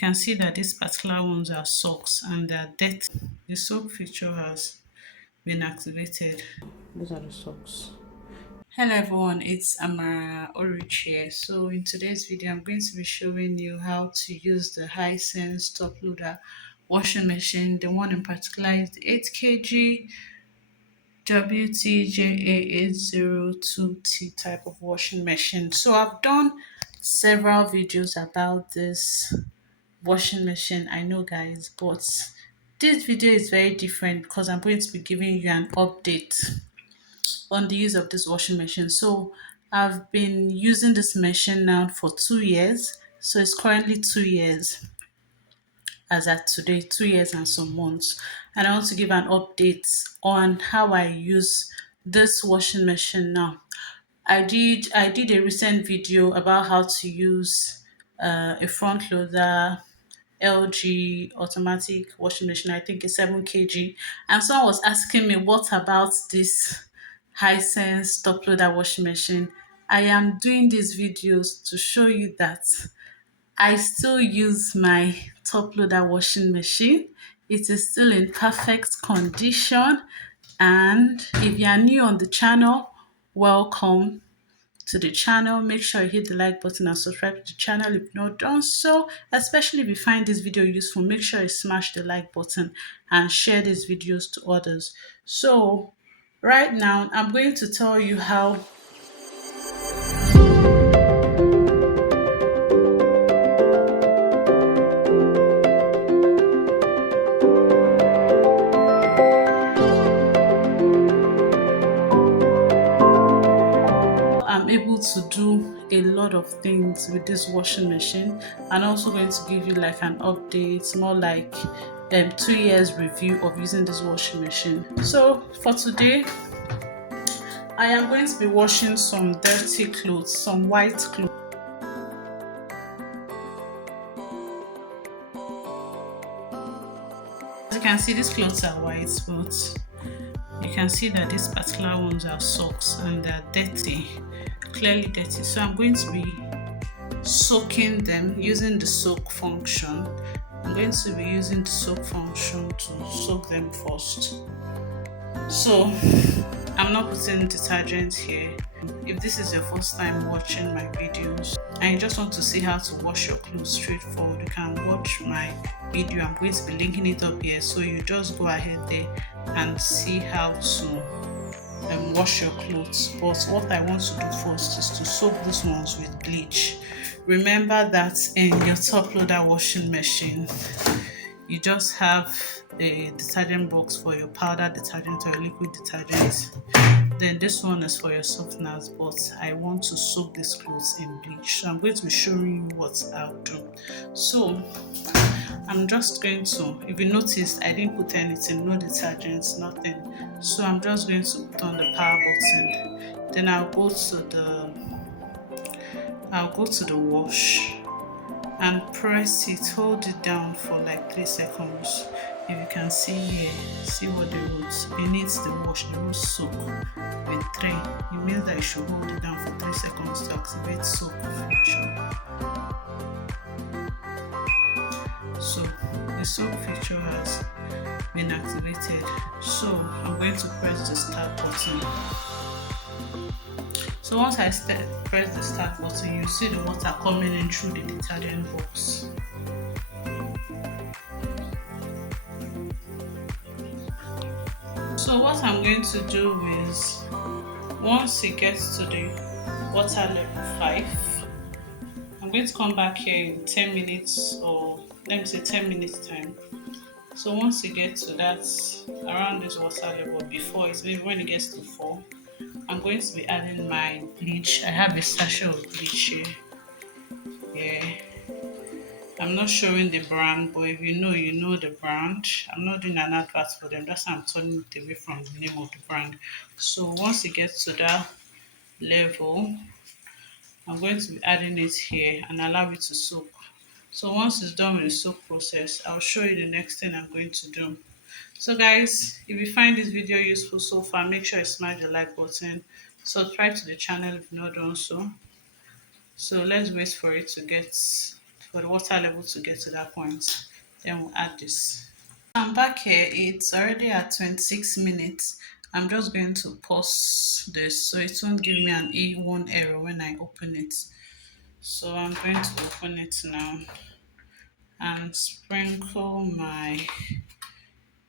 can see that these particular ones are socks and they are dirty. The soak feature has been activated. These are the socks. Hello everyone, it's Amara Orich here. So in today's video, I'm going to be showing you how to use the Hisense Top Loader washing machine. The one in particular is the 8 kg WTJA802T type of washing machine. So I've done several videos about this washing machine, I know guys, but this video is very different because I'm going to be giving you an update on the use of this washing machine. So I've been using this machine now for 2 years. So it's currently 2 years as at today, 2 years and some months. And I want to give an update on how I use this washing machine now. I did a recent video about how to use a front loader LG automatic washing machine. I think it's 7 kg. And someone was asking me, what about this Hisense top loader washing machine? I am doing these videos to show you that I still use my top loader washing machine. It is still in perfect condition. And if you are new on the channel, welcome to the channel. Make sure you hit the like button and subscribe to the channel if not done so. Especially if you find this video useful, make sure you smash the like button and share these videos to others. So right now I'm going to tell you how I'm able to do a lot of things with this washing machine, and also going to give you like an update, more like 2 years review of using this washing machine. So for today, I am going to be washing some dirty clothes, some white clothes. As you can see, these clothes are white, but you can see that these particular ones are socks and they're dirty, clearly dirty. So I'm going to be soaking them using the soak function. I'm going to be using the soak function to soak them first. So I'm not putting detergent here. If this is your first time watching my videos and you just want to see how to wash your clothes straightforward, you can watch my video. I'm going to be linking it up here, so you just go ahead there and see how to wash your clothes. But what I want to do first is to soak these ones with bleach. Remember that in your top loader washing machine, you just have a detergent box for your powder detergent or liquid detergent. Then this one is for your softeners, but I want to soak these clothes in bleach. So I'm going to be showing you what I'll do. So I'm just going to, if you noticed, I didn't put anything, no detergents, nothing. So I'm just going to put on the power button. Then I'll go to the wash and press it, hold it down for like 3 seconds. If you can see here, see what the roots beneath the wash, the roots soak with 3. It means that you should hold it down for 3 seconds to activate soak feature. So the soak feature has been activated. So I'm going to press the start button. So once I press the start button, you see the water coming in through the detergent box. So what I'm going to do is, once it gets to the water level 5, I'm going to come back here in 10 minutes, or let me say 10 minutes time. So once it gets to that, around this water level, before it's maybe when it gets to 4, I'm going to be adding my bleach. I have a sachet of bleach here. Yeah. I'm not showing the brand, but if you know the brand. I'm not doing an advert for them. That's why I'm turning it away from the name of the brand. So once it gets to that level, I'm going to be adding it here and allow it to soak. So once it's done with the soak process, I'll show you the next thing I'm going to do. So guys, if you find this video useful so far, make sure you smash the like button, subscribe to the channel if you've not done so. So let's wait for it to get for the water level to get to that point. Then we'll add this. I'm back here. It's already at 26 minutes. I'm just going to pause this so it won't give me an A1 error when I open it. So I'm going to open it now and sprinkle my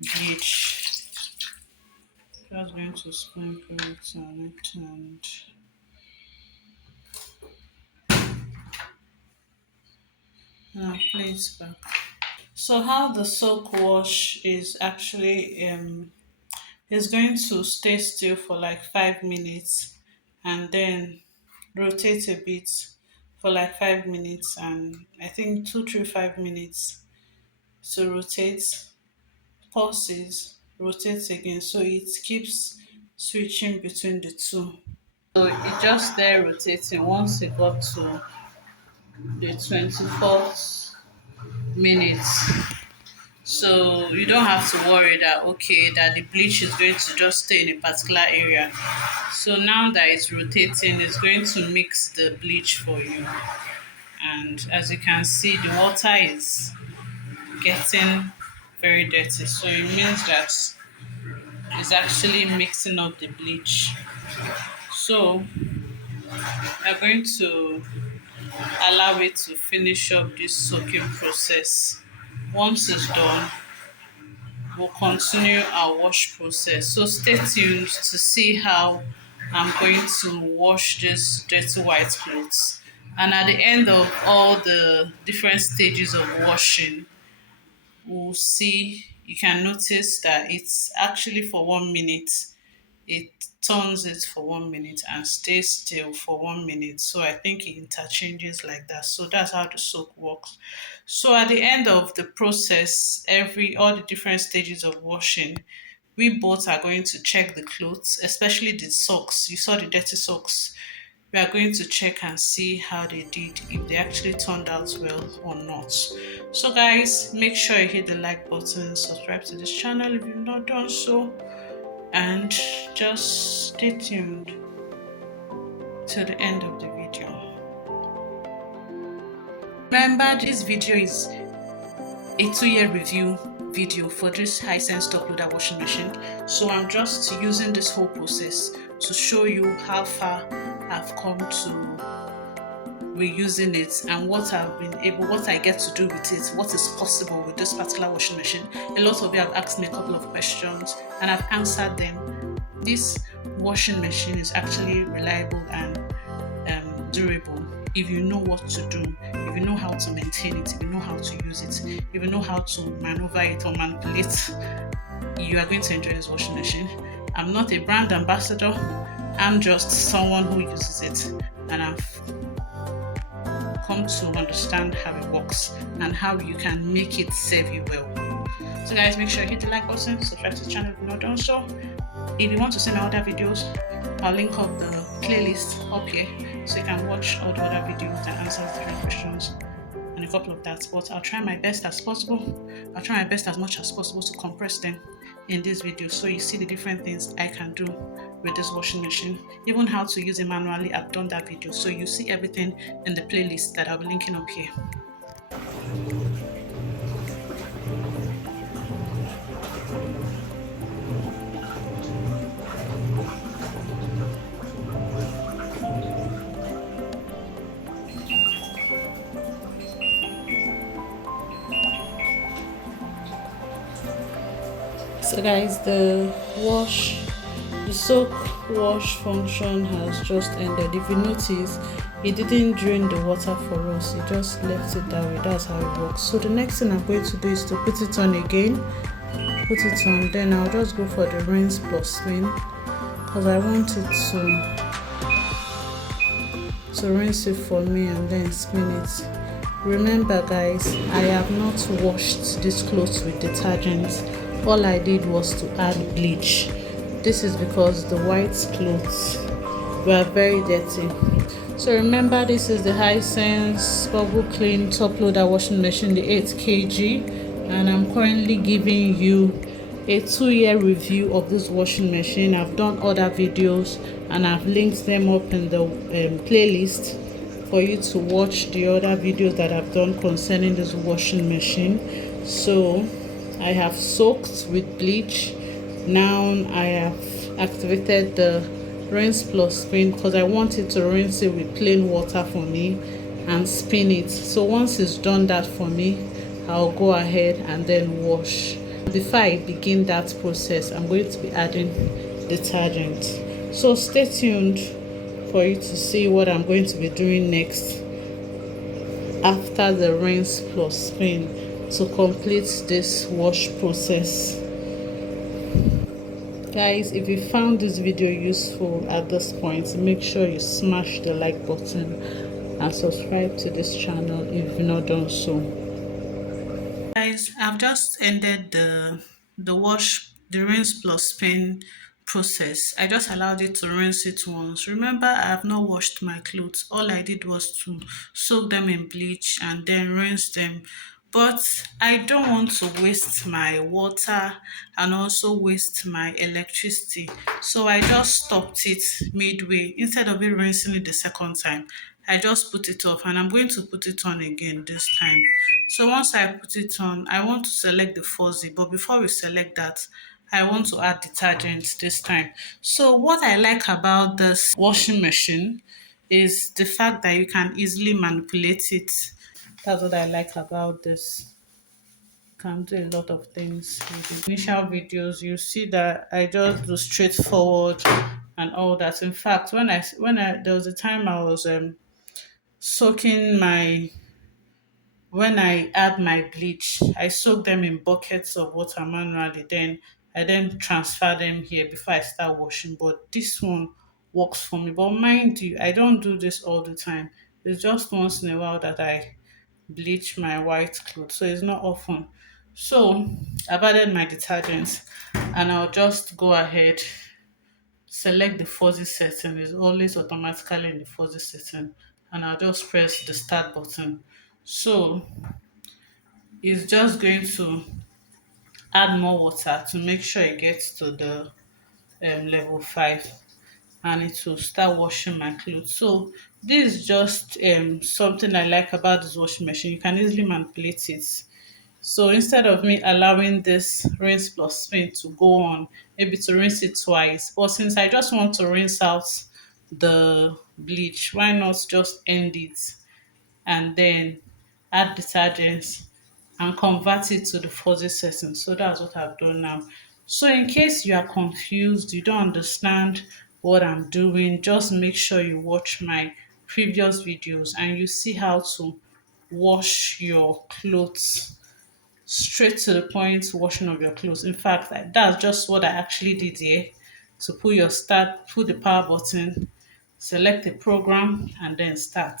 bleach. Just going to sprinkle it on it and now play it back. So how the soak wash is actually is going to stay still for like 5 minutes and then rotate a bit for like 5 minutes, and I think 2 3 5 minutes to rotate, pauses, rotates again, so it keeps switching between the two. So it just there rotating once it got to the 24th minute. So you don't have to worry that okay that the bleach is going to just stay in a particular area. So now that it's rotating, it's going to mix the bleach for you. And as you can see, the water is getting very dirty. So it means that it's actually mixing up the bleach. So we're going to allow it to finish up this soaking process. Once it's done, we'll continue our wash process. So stay tuned to see how I'm going to wash this dirty white clothes. And at the end of all the different stages of washing, we'll see, you can notice that it's actually for 1 minute. It turns it for 1 minute and stays still for 1 minute. So I think it interchanges like that. So that's how the soak works. So at the end of the process, all the different stages of washing, we both are going to check the clothes, especially the socks. You saw the dirty socks. We are going to check and see how they did, if they actually turned out well or not. So guys, make sure you hit the like button, subscribe to this channel if you've not done so, and just stay tuned to the end of the video. Remember, this video is a 2-year review video for this Hisense Top Loader washing machine. So I'm just using this whole process to show you how far I've come to reusing it and what I get to do with it, what is possible with this particular washing machine. A lot of you have asked me a couple of questions and I've answered them. This washing machine is actually reliable and durable if you know what to do, if you know how to maintain it, if you know how to use it, if you know how to maneuver it or manipulate. You are going to enjoy this washing machine. I'm not a brand ambassador, I'm just someone who uses it, and I've come to understand how it works and how you can make it serve you well. So guys, make sure you hit the like button, subscribe to the channel if you've not done so. If you want to see my other videos, I'll link up the playlist up here so you can watch all the other videos that answer different questions and a couple of that. But I'll try my best as possible. I'll try my best as much as possible to compress them in this video so you see the different things I can do with this washing machine. Even how to use it manually, I've done that video. So you see everything in the playlist that I'll be linking up here. So guys, the soak wash function has just ended. If you notice, it didn't drain the water for us, it just left it that way. That's how it works. So the next thing I'm going to do is to put it on again, then I'll just go for the rinse plus spin because I want it to rinse it for me and then spin it. Remember guys, I have not washed this clothes with detergent. All I did was to add bleach. This is because the white clothes were very dirty. So remember, this is the Hisense Bubble Clean Top Loader washing machine, the 8 kg, and I'm currently giving you a 2-year review of this washing machine. I've done other videos and I've linked them up in the playlist for you to watch the other videos that I've done concerning this washing machine. So I have soaked with bleach. Now I have activated the rinse plus spin because I want it to rinse it with plain water for me and spin it. So once it's done that for me, I'll go ahead and then wash. Before I begin that process, I'm going to be adding detergent. So stay tuned for you to see what I'm going to be doing next after the rinse plus spin to complete this wash process. Guys, if you found this video useful at this point, make sure you smash the like button and subscribe to this channel if you've not done so. Guys, I've just ended the rinse plus spin process. I just allowed it to rinse it once. Remember, I have not washed my clothes. All I did was to soak them in bleach and then rinse them. But I don't want to waste my water and also waste my electricity. So I just stopped it midway. Instead of it rinsing it the second time, I just put it off, and I'm going to put it on again this time. So once I put it on, I want to select the fuzzy, but before we select that, I want to add detergent this time. So what I like about this washing machine is the fact that you can easily manipulate it. That's what I like about this. Can do a lot of things. With the initial videos, you see that I just do straightforward and all that. In fact, when I there was a time I was soaking my when I add my bleach, I soak them in buckets of water manually. Then I then transfer them here before I start washing. But this one works for me. But mind you, I don't do this all the time. It's just once in a while that I bleach my white clothes. So it's not often. So I've added my detergent and I'll just go ahead, select the fuzzy setting. It's always automatically in the fuzzy setting. And I'll just press the start button. So it's just going to add more water to make sure it gets to the level 5, and it will start washing my clothes. So this is just something I like about this washing machine. You can easily manipulate it. So instead of me allowing this rinse plus spin to go on, maybe to rinse it twice, but since I just want to rinse out the bleach, why not just end it and then add detergents and convert it to the fuzzy setting. So that's what I've done now. So in case you are confused, you don't understand what I'm doing, just make sure you watch my previous videos and you see how to wash your clothes straight to the point washing of your clothes. In fact, that's just what I actually did here. To put the power button, select the program, and then start.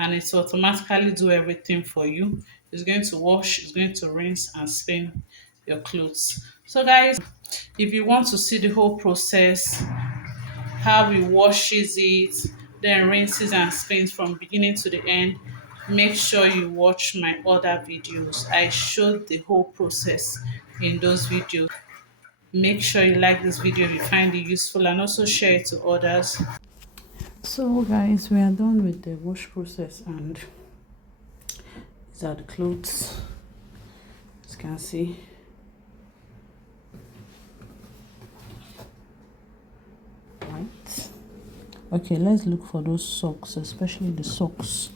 And it will automatically do everything for you. It's going to wash, it's going to rinse and spin your clothes. So guys, if you want to see the whole process, how he washes it, then rinses and spins from beginning to the end, make sure you watch my other videos. I showed the whole process in those videos. Make sure you like this video if you find it useful and also share it to others. So guys, we are done with the wash process and these are the clothes, as you can see. Right. Okay, let's look for those socks, especially the socks.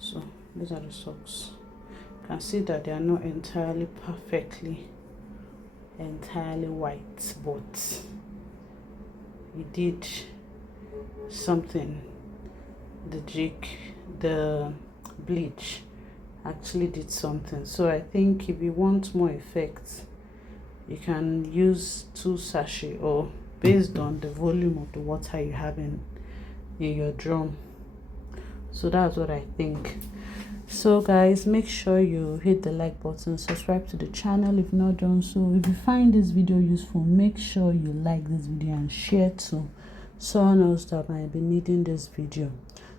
So these are the socks. You can see that they are not entirely white, but we did something. The bleach actually did something. So I think if you want more effect, you can use 2 sachet, or based on the volume of the water you have in your drum. So that's what I think. So guys, make sure you hit the like button, subscribe to the channel if not done so. If you find this video useful, make sure you like this video and share to someone else that might be needing this video.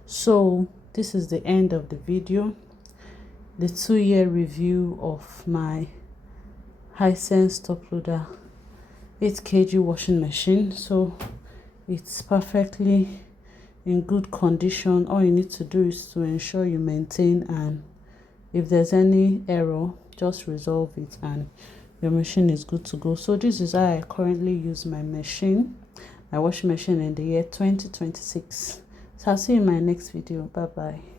So this is the end of the video, the 2-year review of my Hisense Top Loader 8 kg washing machine. So it's perfectly in good condition. All you need to do is to ensure you maintain, and if there's any error, just resolve it and your machine is good to go. So this is how I currently use my machine, my washing machine in the year 2026. So I'll see you in my next video. Bye bye.